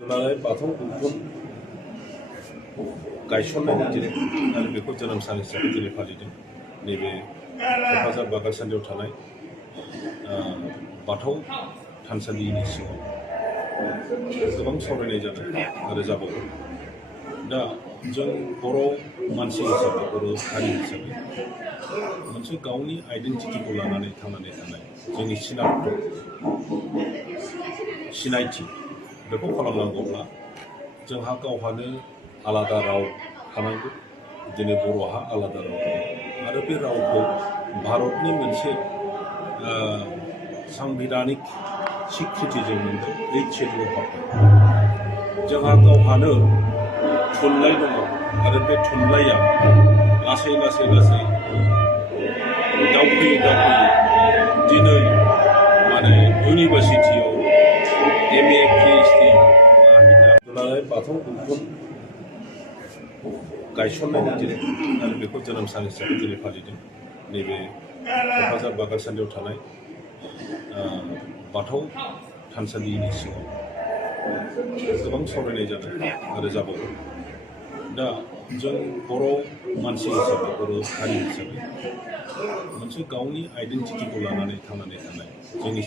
दुलाराय बाथौ गौथुम गायसननायनि दिनै आरो बेखौ जोनोम सान हिसाबै दिनै फालिदों। नैबे क'क्राझार बागानसालियाव थानाय बाथौ थानसालिनि सिङाव गोबां सावरायनाय जादों आरो जाबावगोन। दा जों बर' मानसि हिसाबै बर' हारि हिसाबै मोनसे गावनि आइडेन्टिटिखौ लानानै थांनानै थानाय जोंनि सिनायथि बेखौ खालामनांगौब्ला जोंहा गावहानो आलादा राव थानांगौ। दिनै बर'हा आलादा राव दङ आरो बे रावखौ भारतनि मोनसे सांबिधानिक सिक्रिटिजों मोनदों 8 शेड्युल हाबदों। जोंहा गावहानो थुनलाइ दङ आरो बे थुनलाइया लासै दावखोयै दिनै इउनिभार्सिटियाव MA PhD दुलाराय बाथौ गौथुम गायसननायनि दिनै आरो बेखौ जोनोम सान हिसाबै दिनै फालिदों। नैबे क'क्राझार बागानसालियाव थानाय बाथौ थानसालिनि सिङाव गोबां सावरायनाय जादों आरो जाबावगोन। दा जों बर' मानसि हिसाबै बर' हारि हिसाबै मोनसे गावनि आइडेन्टिटिखौ लानानै थांनानै थानाय जोंनि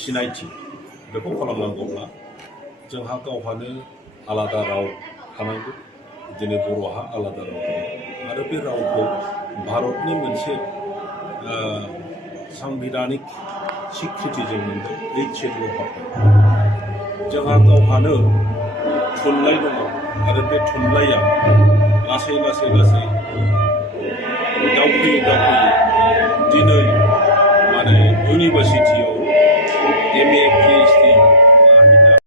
सिनायथि बेखौ खालामनांगौब्ला जोंहा गावहानो आलादा राव थानांगौ। दिनै बर'हा आलादा राव दङ आरो बे रावखौ भारतनि मोनसे सांबिधानिक सिक्रिटिजों मोनदों 8 शेड्युल हाबदों। जोंहा गावहानो थुनलाइ दङ आरो बे थुनलाइया लासै दावखोयै दिनै इउनिभार्सिटियाव MA PhD